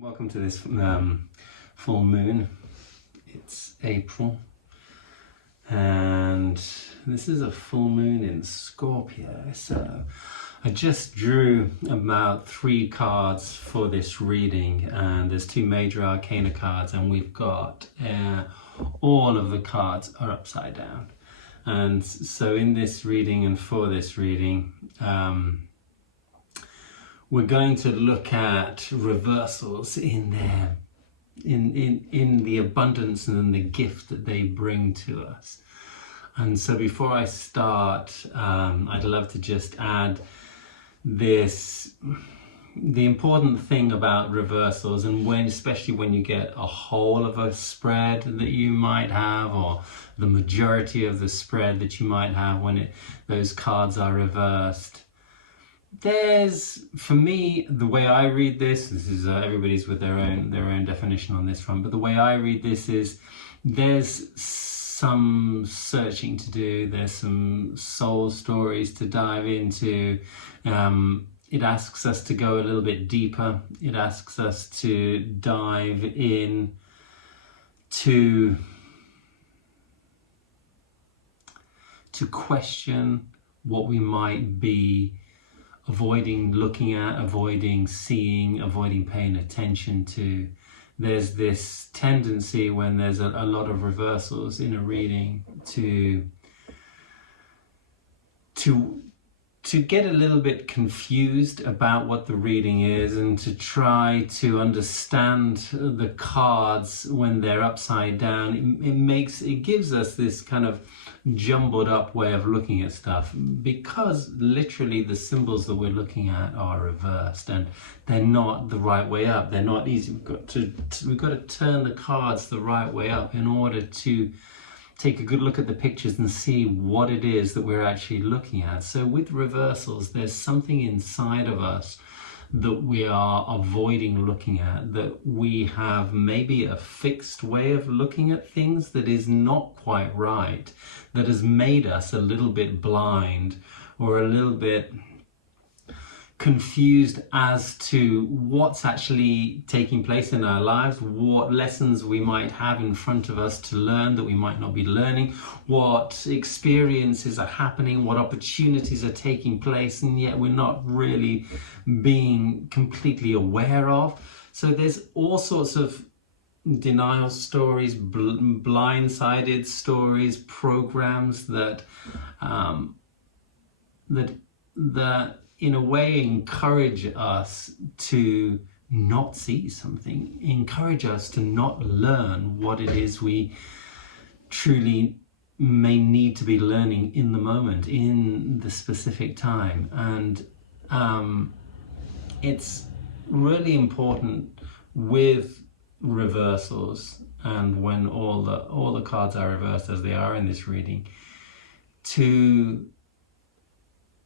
Welcome to this full moon. It's April and this is a full moon in Scorpio. So I just drew about 3 cards for this reading, and there's 2 major arcana cards, and we've got all of the cards are upside down. And so in this reading and for this reading, we're going to look at reversals in the abundance and the gift that they bring to us. And so before I start, I'd love to just add this: the important thing about reversals, and especially when you get a whole of a spread that you might have, or the majority of the spread that you might have when those cards are reversed. There's, for me, the way I read this is everybody's with their own definition on this front, but the way I read this is there's some searching to do, there's some soul stories to dive into. It asks us to go a little bit deeper. It asks us to dive in to question what we might be avoiding looking at, avoiding seeing, avoiding paying attention to. There's this tendency when there's a lot of reversals in a reading to get a little bit confused about what the reading is, and to try to understand the cards when they're upside down. It gives us this kind of jumbled up way of looking at stuff, because literally the symbols that we're looking at are reversed and they're not the right way up. They're not easy. We've got to turn the cards the right way up in order to take a good look at the pictures and see what it is that we're actually looking at. So with reversals, there's something inside of us that we are avoiding looking at, that we have maybe a fixed way of looking at things that is not quite right, that has made us a little bit blind or a little bit confused as to what's actually taking place in our lives, what lessons we might have in front of us to learn that we might not be learning, what experiences are happening, what opportunities are taking place, and yet we're not really being completely aware of. So there's all sorts of denial stories, blindsided stories, programs that in a way encourage us to not see something, encourage us to not learn what it is we truly may need to be learning in the moment, in the specific time. And it's really important with reversals, and when all the cards are reversed as they are in this reading, to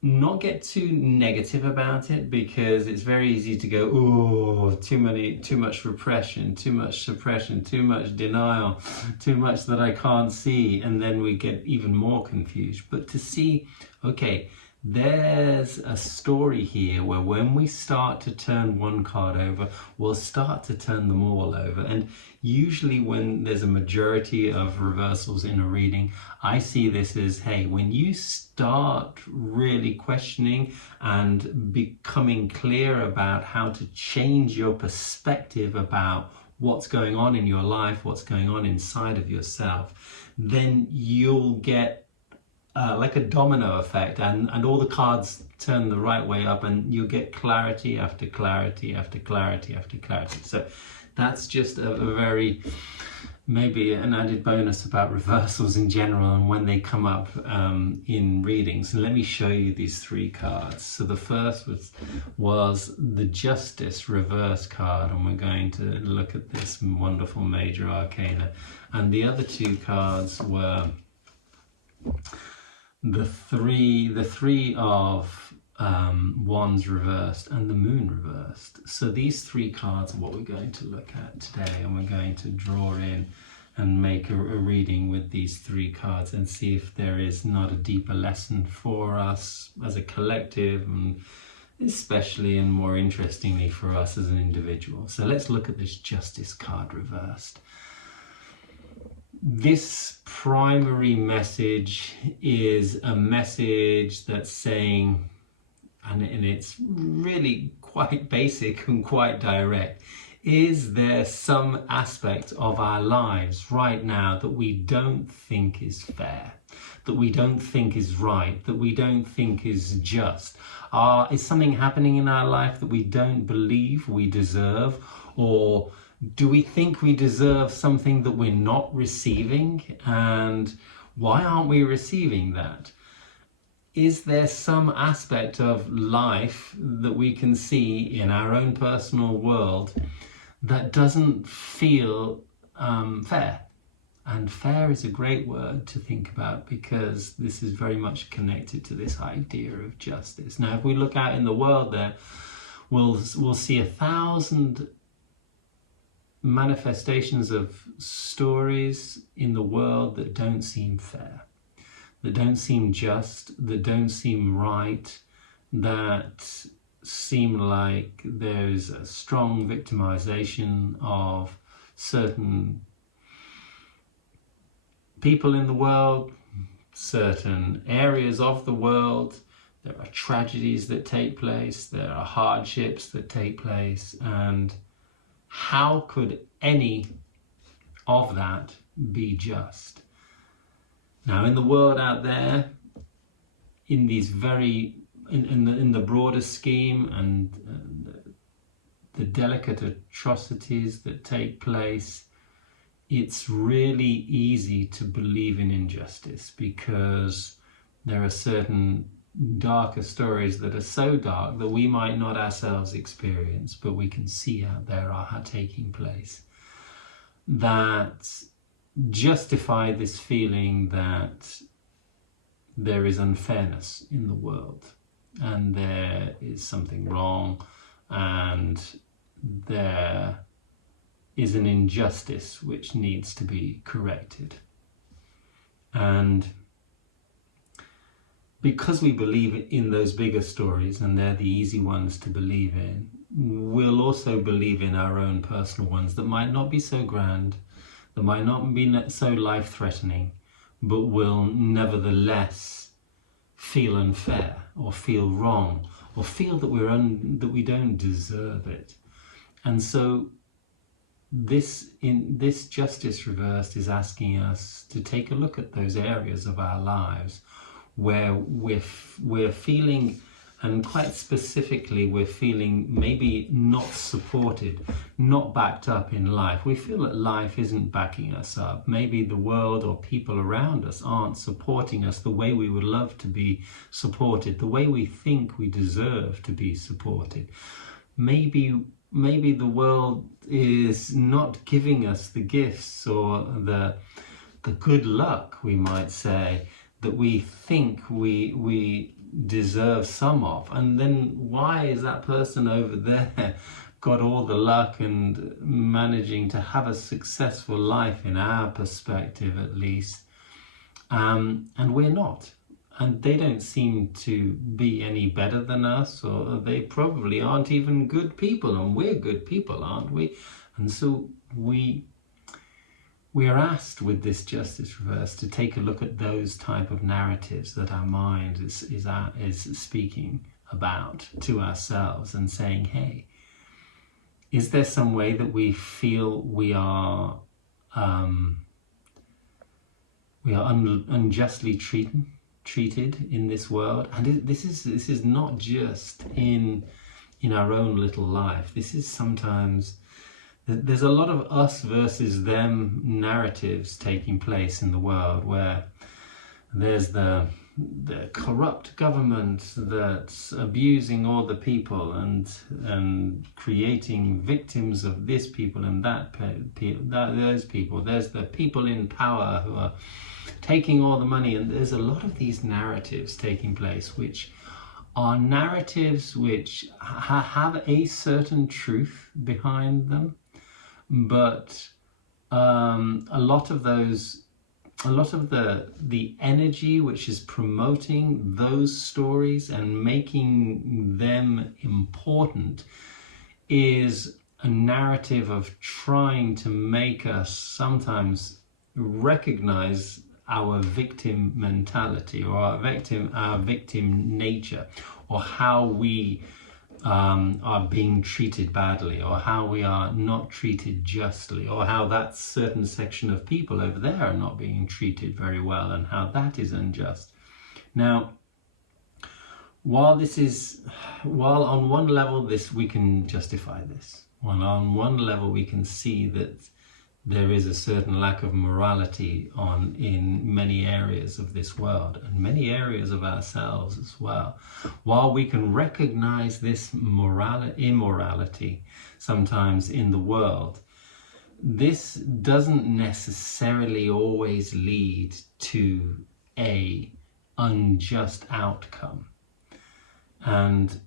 not get too negative about it, because it's very easy to go, oh, too much repression, too much suppression, too much denial, too much that I can't see, and then we get even more confused. But to see, okay, there's a story here where when we start to turn one card over, we'll start to turn them all over. And usually when there's a majority of reversals in a reading, I see this as, hey, when you start really questioning and becoming clear about how to change your perspective about what's going on in your life, what's going on inside of yourself, then you'll get like a domino effect, and all the cards turn the right way up, and you'll get clarity after clarity after clarity after clarity. So that's just a very, maybe an added bonus about reversals in general and when they come up in readings. And let me show you these 3 cards. So the first was the Justice reverse card, and we're going to look at this wonderful major arcana. And the other 2 cards were the three of Wands reversed and the Moon reversed. So these 3 cards are what we're going to look at today, and we're going to draw in and make a reading with these 3 cards and see if there is not a deeper lesson for us as a collective, and especially and more interestingly for us as an individual. So let's look at this justice card reversed. This primary message is a message that's saying, and it's really quite basic and quite direct, is there some aspect of our lives right now that we don't think is fair, that we don't think is right, that we don't think is just? Is something happening in our life that we don't believe we deserve? Or do we think we deserve something that we're not receiving? And why aren't we receiving that? Is there some aspect of life that we can see in our own personal world that doesn't feel fair? And fair is a great word to think about, because this is very much connected to this idea of justice. Now, if we look out in the world there, we'll see 1,000 manifestations of stories in the world that don't seem fair, that don't seem just, that don't seem right, that seem like there's a strong victimization of certain people in the world, certain areas of the world. There are tragedies that take place, there are hardships that take place, and how could any of that be just? Now, in the world out there, in these in the broader scheme, and the delicate atrocities that take place, it's really easy to believe in injustice, because there are certain darker stories that are so dark that we might not ourselves experience, but we can see out there are taking place, that justify this feeling that there is unfairness in the world, and there is something wrong, and there is an injustice which needs to be corrected. And because we believe in those bigger stories, and they're the easy ones to believe in, we'll also believe in our own personal ones that might not be so grand, that might not be so life-threatening, but will nevertheless feel unfair, or feel wrong, or feel that that we don't deserve it. And so this justice reversed is asking us to take a look at those areas of our lives where we're feeling, and quite specifically we're feeling maybe not supported, not backed up in life. We feel that life isn't backing us up. Maybe the world or people around us aren't supporting us the way we would love to be supported, the way we think we deserve to be supported. Maybe the world is not giving us the gifts or the good luck, we might say, that we think we deserve some of. And then why is that person over there got all the luck and managing to have a successful life, in our perspective at least, and we're not? And they don't seem to be any better than us, or they probably aren't even good people, and we're good people, aren't we? And so we are asked with this justice reverse to take a look at those type of narratives that our mind is speaking about to ourselves, and saying, hey, is there some way that we feel we are unjustly treated in this world? And this is not just in our own little life. This is sometimes, there's a lot of us versus them narratives taking place in the world, where there's the corrupt government that's abusing all the people and creating victims of this people and those people. There's the people in power who are taking all the money, and there's a lot of these narratives taking place, which are narratives which have a certain truth behind them, but a lot of those the energy which is promoting those stories and making them important is a narrative of trying to make us sometimes recognize our victim mentality, or our victim nature, or how we are being treated badly, or how we are not treated justly, or how that certain section of people over there are not being treated very well, and how that is unjust. Now, while on one level we can justify this, while on one level we can see that there is a certain lack of morality in many areas of this world, and many areas of ourselves as well. While we can recognize this immorality sometimes in the world, this doesn't necessarily always lead to a unjust outcome. And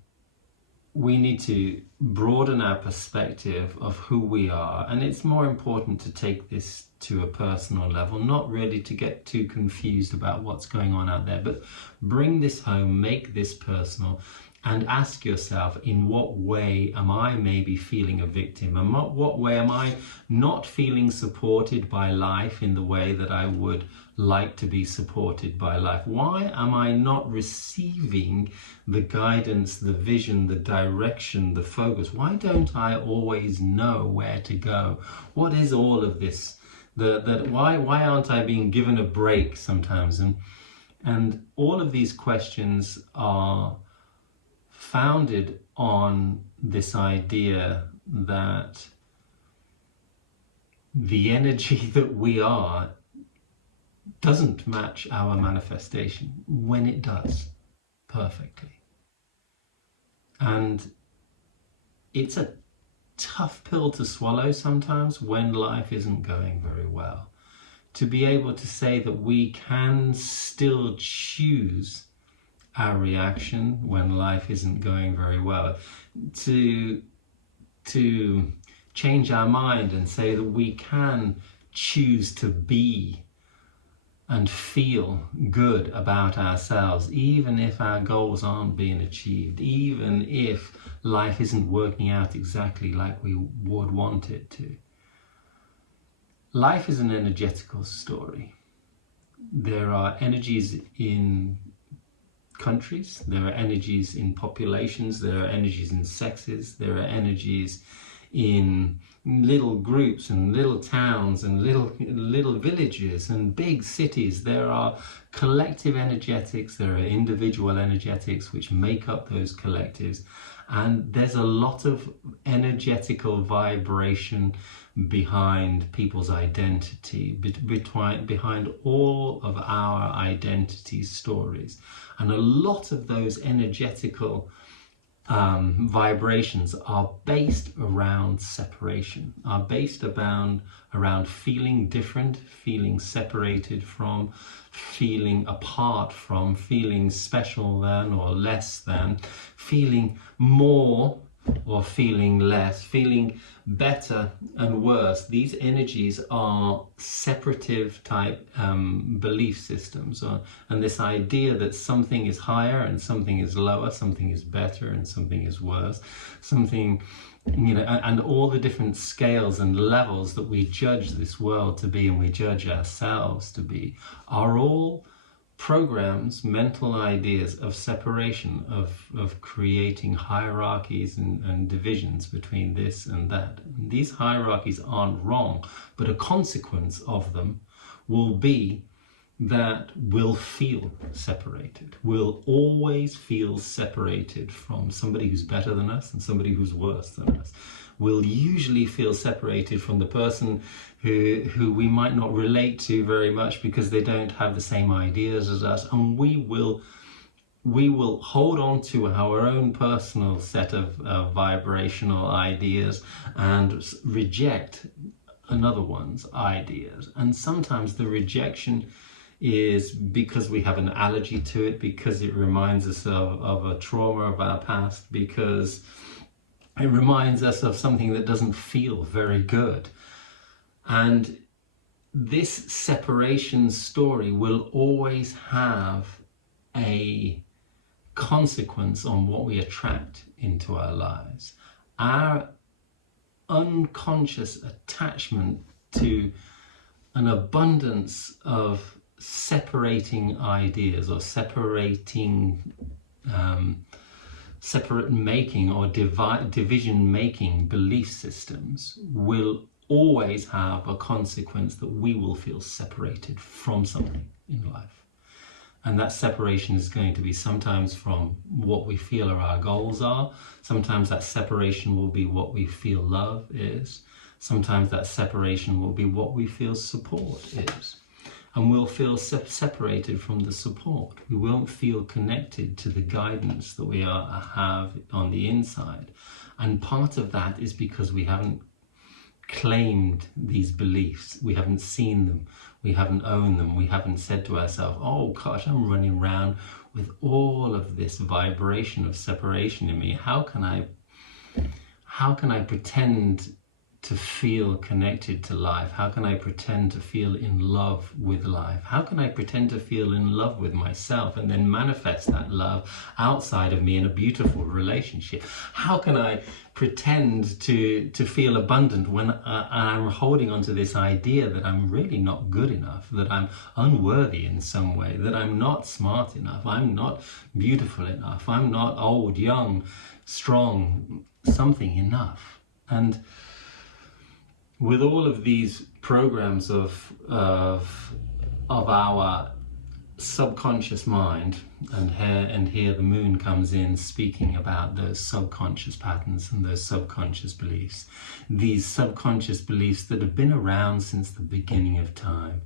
we need to broaden our perspective of who we are, and it's more important to take this to a personal level, not really to get too confused about what's going on out there, but bring this home, make this personal, and ask yourself, in what way am I maybe feeling a victim? And what way am I not feeling supported by life in the way that I would like to be supported by life? Why am I not receiving the guidance, the vision, the direction, the focus? Why don't I always know where to go? What is all of this? Why aren't I being given a break sometimes? And all of these questions are founded on this idea that the energy that we are doesn't match our manifestation when it does perfectly. And it's a tough pill to swallow sometimes when life isn't going very well, to be able to say that we can still choose our reaction when life isn't going very well, to change our mind and say that we can choose to be and feel good about ourselves, even if our goals aren't being achieved, even if life isn't working out exactly like we would want it to. Life is an energetical story. There are energies in countries, there are energies in populations, there are energies in sexes, there are energies in little groups and little towns and little villages and big cities. There are collective energetics, there are individual energetics which make up those collectives, and there's a lot of energetical vibration behind people's identity, behind all of our identity stories. And a lot of those energetical vibrations are based around separation, are based around feeling different, feeling separated from, feeling apart from, feeling special than or less than, feeling more or feeling less, feeling better and worse. These energies are separative type belief systems, and this idea that something is higher and something is lower, something is better and something is worse, something, and all the different scales and levels that we judge this world to be and we judge ourselves to be are all programs, mental ideas of separation, of creating hierarchies and divisions between this and that. And these hierarchies aren't wrong, but a consequence of them will be that we'll feel separated. We'll always feel separated from somebody who's better than us and somebody who's worse than us. We'll usually feel separated from the person who we might not relate to very much because they don't have the same ideas as us, and we will hold on to our own personal set of vibrational ideas and reject another one's ideas. And sometimes the rejection is because we have an allergy to it, because it reminds us of a trauma of our past, because it reminds us of something that doesn't feel very good. And this separation story will always have a consequence on what we attract into our lives. Our unconscious attachment to an abundance of separating ideas or separating separate making or division making belief systems will always have a consequence that we will feel separated from something in life. And that separation is going to be sometimes from what we feel our goals are. Sometimes that separation will be what we feel love is. Sometimes that separation will be what we feel support is. And we'll feel separated from the support. We won't feel connected to the guidance that we have on the inside. And part of that is because we haven't claimed these beliefs. We haven't seen them. We haven't owned them. We haven't said to ourselves, oh gosh, I'm running around with all of this vibration of separation in me. How can I pretend to feel connected to life? How can I pretend to feel in love with life? How can I pretend to feel in love with myself and then manifest that love outside of me in a beautiful relationship? How can I pretend to feel abundant when I'm holding on to this idea that I'm really not good enough, that I'm unworthy in some way, that I'm not smart enough, I'm not beautiful enough, I'm not old, young, strong, something enough? And with all of these programs of our subconscious mind, and here the moon comes in speaking about those subconscious patterns and those subconscious beliefs, these subconscious beliefs that have been around since the beginning of time,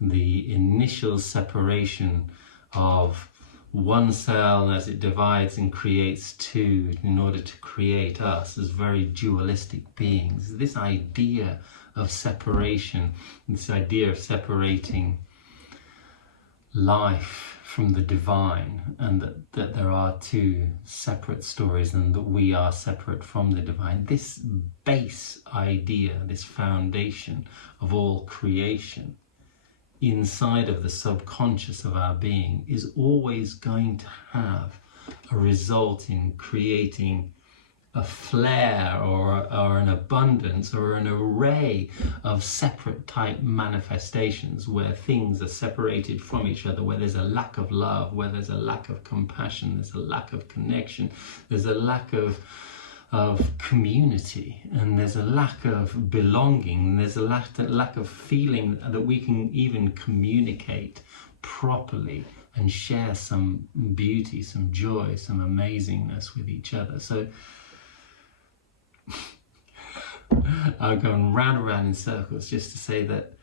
the initial separation of one cell as it divides and creates two in order to create us as very dualistic beings. This idea of separation, this idea of separating life from the divine, and that there are two separate stories and that we are separate from the divine. This base idea, this foundation of all creation inside of the subconscious of our being is always going to have a result in creating a flare or an abundance or an array of separate type manifestations where things are separated from each other, where there's a lack of love, where there's a lack of compassion, there's a lack of connection, there's a lack of community, and there's a lack of belonging, and there's a lack of feeling that we can even communicate properly and share some beauty, some joy, some amazingness with each other. So I'm going round and round in circles just to say that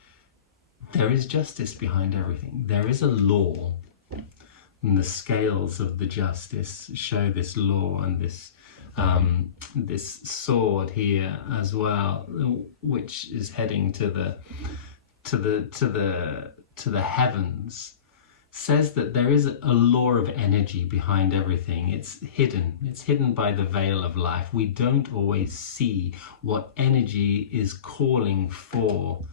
there is justice behind everything. There is a law, and the scales of the justice show this law, and this sword here as well, which is heading to the heavens, says that there is a law of energy behind everything. It's hidden by the veil of life. We don't always see what energy is calling for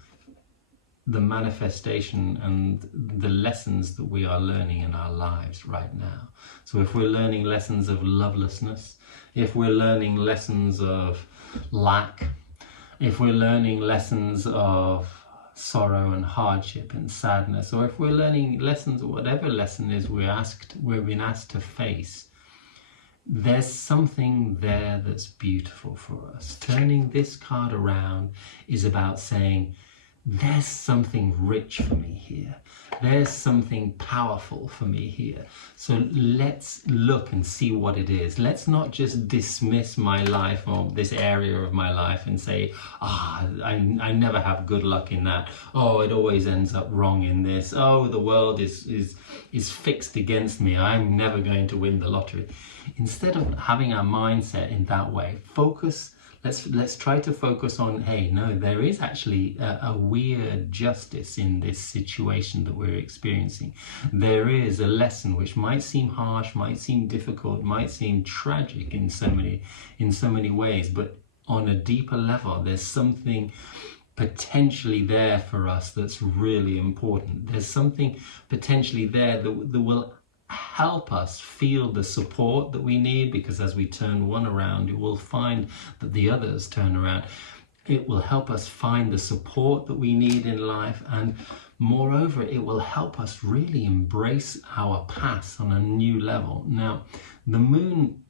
the manifestation and the lessons that we are learning in our lives right now. So if we're learning lessons of lovelessness, if we're learning lessons of lack, if we're learning lessons of sorrow and hardship and sadness, or if we're learning lessons, whatever lesson is we're being asked to face, there's something there that's beautiful for us. Turning this card around is about saying, there's something rich for me here. There's something powerful for me here. So let's look and see what it is. Let's not just dismiss my life or this area of my life and say, I never have good luck in that. Oh, it always ends up wrong in this. Oh, the world is fixed against me. I'm never going to win the lottery. Instead of having our mindset in that way, let's try to focus on, hey, no, there is actually a weird justice in this situation that we're experiencing. There is a lesson which might seem harsh, might seem difficult, might seem tragic in so many ways, but on a deeper level, there's something potentially there for us that's really important. There's something potentially there that will help us feel the support that we need, because as we turn one around, it will find that the others turn around. It will help us find the support that we need in life, and moreover, it will help us really embrace our past on a new level. Now, the moon,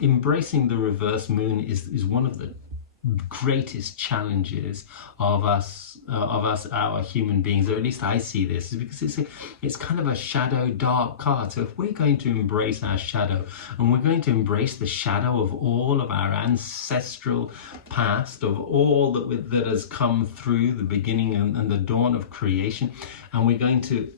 embracing the reverse moon is one of the greatest challenges of us, our human beings, or at least I see this, is because it's kind of a shadow dark card. So if we're going to embrace our shadow, and we're going to embrace the shadow of all of our ancestral past, of all that has come through the beginning and the dawn of creation, and we're going to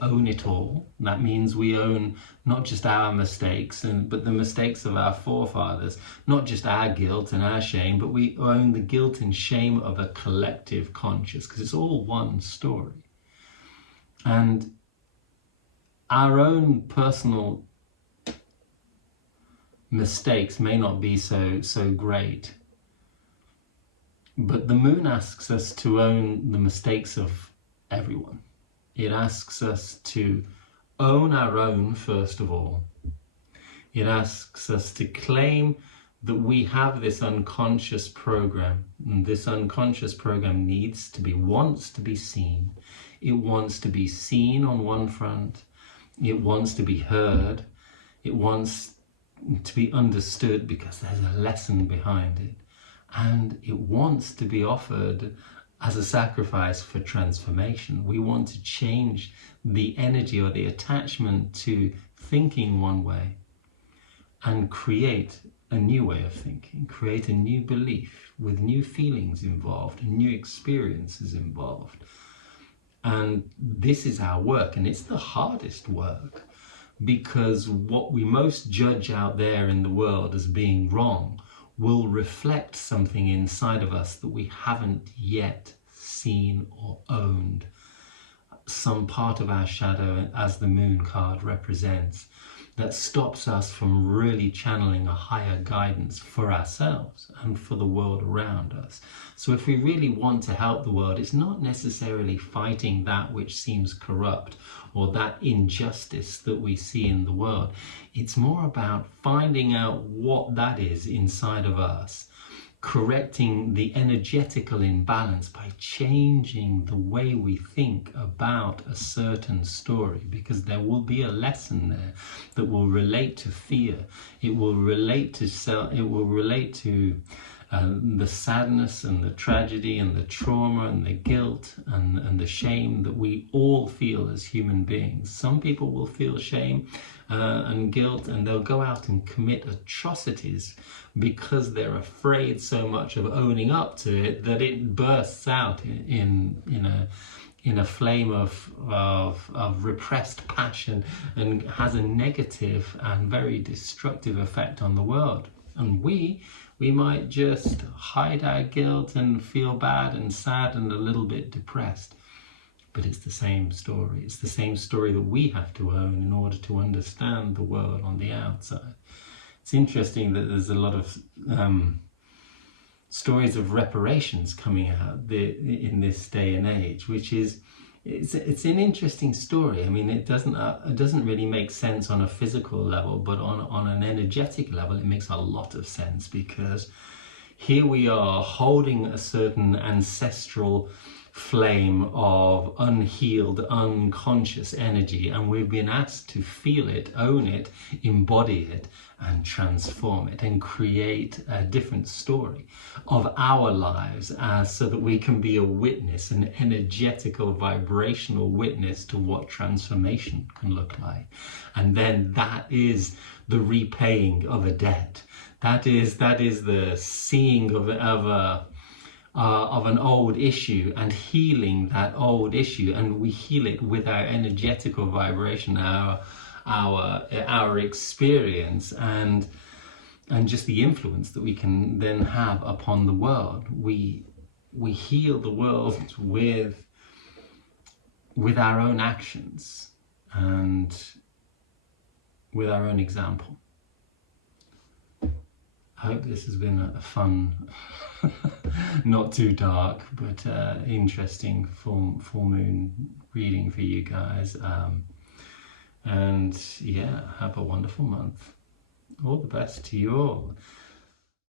own it all. That means we own not just our mistakes, but the mistakes of our forefathers, not just our guilt and our shame, but we own the guilt and shame of a collective conscious, because it's all one story. And our own personal mistakes may not be so great, but the moon asks us to own the mistakes of everyone. It asks us to own our own, first of all. It asks us to claim that we have this unconscious program, and this unconscious program wants to be seen. It wants to be seen on one front. It wants to be heard. It wants to be understood because there's a lesson behind it. And it wants to be offered as a sacrifice for transformation. We want to change the energy or the attachment to thinking one way and create a new way of thinking, create a new belief with new feelings involved and new experiences involved. And this is our work, and it's the hardest work, because what we most judge out there in the world as being wrong will reflect something inside of us that we haven't yet seen or owned. Some part of our shadow, as the moon card represents, that stops us from really channeling a higher guidance for ourselves and for the world around us. So if we really want to help the world, it's not necessarily fighting that which seems corrupt or that injustice that we see in the world. It's more about finding out what that is inside of us, correcting the energetical imbalance by changing the way we think about a certain story, because there will be a lesson there that will relate to fear. It will relate to the sadness and the tragedy and the trauma and the guilt and the shame that we all feel as human beings. Some people will feel shame and guilt, and they'll go out and commit atrocities because they're afraid so much of owning up to it that it bursts out in a flame of repressed passion and has a negative and very destructive effect on the world. And we might just hide our guilt and feel bad and sad and a little bit depressed. But it's the same story. It's the same story that we have to own in order to understand the world on the outside. It's interesting that there's a lot of stories of reparations coming out in this day and age, which is, it's an interesting story. I mean, it doesn't really make sense on a physical level, but on an energetic level, it makes a lot of sense, because here we are holding a certain ancestral flame of unhealed, unconscious energy, and we've been asked to feel it, own it, embody it, and transform it, and create a different story of our lives, so that we can be a witness, an energetical, vibrational witness to what transformation can look like. And then that is the repaying of a debt. That is the seeing of an old issue and healing that old issue, and we heal it with our energetical vibration, our experience, and just the influence that we can then have upon the world. We heal the world with our own actions and with our own example. I hope this has been a fun not too dark, but interesting full moon reading for you guys. And yeah, have a wonderful month. All the best to you all.